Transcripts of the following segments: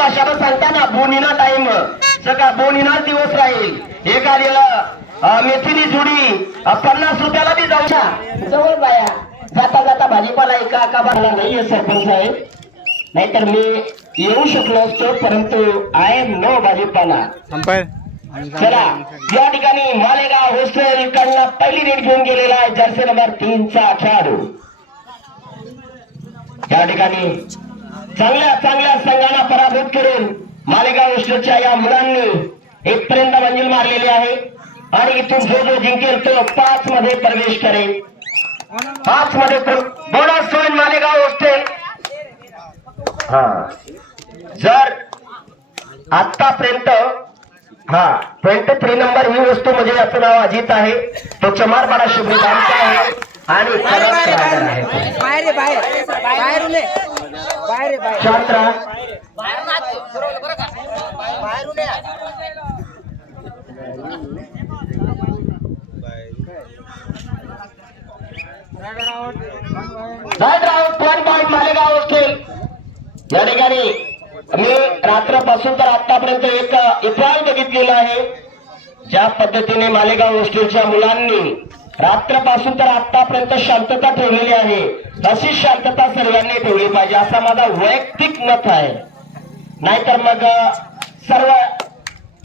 भाषा सांगताना बोनीना टाइम सका बोनीना दिवस राहील. एखाद्याला मेथीनी जुडी पन्नास रुपयाला बी जाऊ. जवळ बाया. जाता जाता भाजीपाला एका का बाला नाहीये सरपंच साहेब. नाहीतर मी येऊ शकलो असतो परंतु आय एम नो भाजीपाला. चला या ठिकाणी मालेगाव हॉस्टेल कडनं पहिली रेट घेऊन गेलेला आहे जर्सी नंबर तीनचा खेळाडू. या ठिकाणी चांगल्या चांगल्या संघाला पराभूत करून मालेगाव विष्णूच्या या मुलांनी एक पर्यंत मंजिल मारलेली आहे. आणि इथून जो जो जिंकेल तो पाच मध्ये प्रवेश करेल. पाच मध्ये बोनस होईल मालेगाव हॉस्टेल हा. जर आतापर्यंत हा ट्वेंटी थ्री नंबर ही वस्तू म्हणजे याचं नाव अजित आहे. तो चमारपाडा शिबिर आहे. आणि बाहेर बाहेर. बाहेर. बाहेर. मालेगाव हॉस्टेल या ठिकाणी मी रात्रपासून तर आतापर्यंत एक इतिहास बघितलेला आहे. ज्या पद्धतीने मालेगाव हॉस्टेलच्या मुलांनी रात्रपासून तर आतापर्यंत शांतता ठेवलेली आहे. अशी शांतता सर्वांनी ठेवली पाहिजे असा माझा वैयक्तिक मत आहे. नाहीतर मग सर्व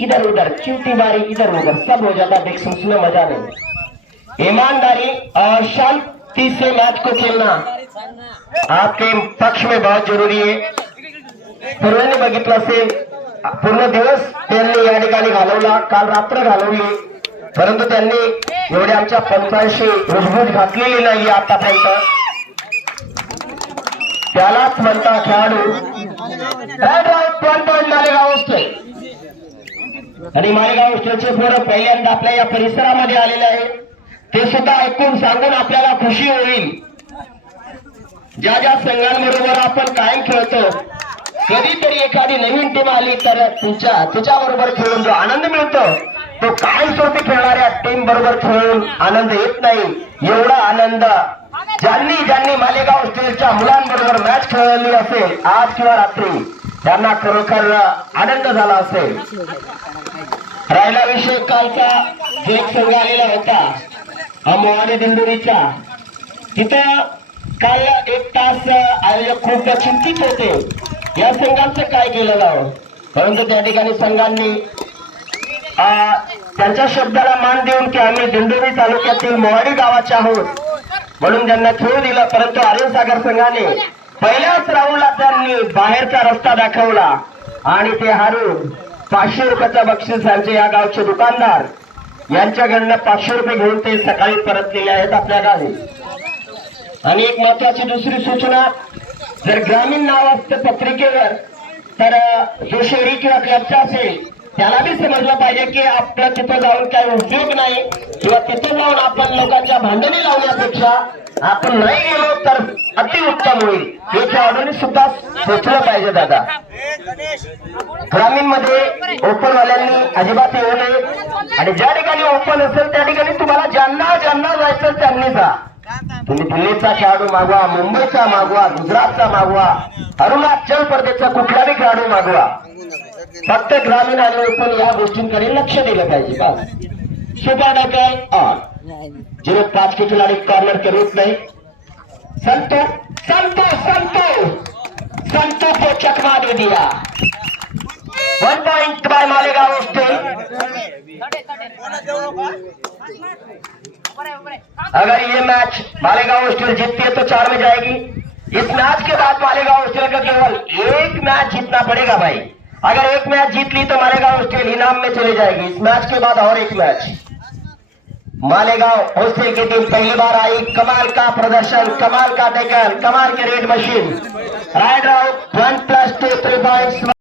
इधर उधर चिवटी बारी इधर उधर सब हो जाता देख उसमें मजा नहीं. ईमानदारी और शांति से मैच को खेलना आपके पक्ष में बहुत जरूरी आहे पूर्वांनी बघितलं असेल पूर्ण दिवस त्यांनी या ठिकाणी घालवला काल रात्र घालवली परंतु त्यांनी एवढे आमच्या पंचांशी रुजबूज घातलेली नाही आतापर्यंत. त्यालाच म्हणता खेळाडू मालेगाव हॉस्टेल आणि मालेगाव हॉस्टेलचे पोरं पहिल्यांदा आपल्या या परिसरामध्ये आलेले आहे ते सुद्धा ऐकून सांगून आपल्याला खुशी होईल. ज्या ज्या संघांबरोबर आपण कायम खेळतो कधीतरी एखादी नवीन टीम आली तर तुमच्या तुझ्या बरोबर खेळून जो आनंद मिळतो तो कायमस्वरूपी खेळणाऱ्या टीम बरोबर खेळून आनंद येत नाही एवढा आनंद. ज्यांनी ज्यांनी मालेगाव हॉस्टेलच्या मुलांबरोबर मॅच खेळली असेल आज किंवा रात्री त्यांना खरोखर आनंद झाला असेल. राहिला विषय कालचा जो एक संघ आलेला होता अमोहाने मोहाने दिंडोरीचा. तिथं काल एक तास आयोजक खूप चिंतित होते. या संघाचं काय केलेलं? परंतु त्या ठिकाणी संघांनी त्यांच्या शब्दाला मान देऊन की आम्ही दिंडोरी तालुक्यातील मोहाडी गावाचे आहोत. म्हणून त्यांना खेळू दिला परंतु आर्य सागर संघाने पहिल्याच राऊंडला त्यांनी बाहेरचा रस्ता दाखवला. आणि ते हारून पाचशे रुपयाचा बक्षीस यांचे या गावचे दुकानदार यांच्याकडनं पाचशे रुपये घेऊन ते सकाळी परतलेले आहेत आपल्या गावी. आणि एक महत्वाची दुसरी सूचना जर ग्रामीण नाव असतं पत्रिकेवर तर जो शहरी किंवा क्लबचा असेल त्याला बी समजलं पाहिजे की आपलं तिथं जाऊन काही उपयोग नाही. किंवा तिथं जाऊन आपण लोकांच्या भांडणी लावण्यापेक्षा आपण नाही गेलो तर अतिउत्तम होईल. हे खेळाडूंनी सुद्धा सोचलं पाहिजे दादा. ग्रामीणमध्ये ओपन वाल्यांनी अजिबात येऊ नये. आणि ज्या ठिकाणी ओपन असेल त्या ठिकाणी तुम्हाला ज्यांना ज्यांना जायचं त्यांनी जा. तुम्ही दिल्लीचा खेळाडू मागवा मुंबईचा मागवा गुजरातचा मागवा अरुणाचल प्रदेशचा कुठलाही खेळाडू मागवा. फक्त ग्रामीण आणि ओपन या गोष्टींकडे लक्ष दिलं पाहिजे बस। सुपर डकल ऑन झिरो पाच के खिलाड़ी कॉर्नर के रूप में, संतो संतो संतो संतो को चकमा दे दिया। One point by Malegaon hostel अगर ये मैच मालेगांव हॉस्टेल जीतती है तो चार में जाएगी। इस मैच के बाद मालेगांव हॉस्टेल का केवल एक मैच जीतना पड़ेगा भाई। अगर एक मैच जीत ली तो मालेगांव हॉस्टेल इनाम में चले जाएगी। इस मैच के बाद और एक मैच। मालेगांव हॉस्टेल की टीम पहली बार आई। कमाल का प्रदर्शन, कमाल का टेकल कमाल के रेड मशीन। राइड राउट one plus two three points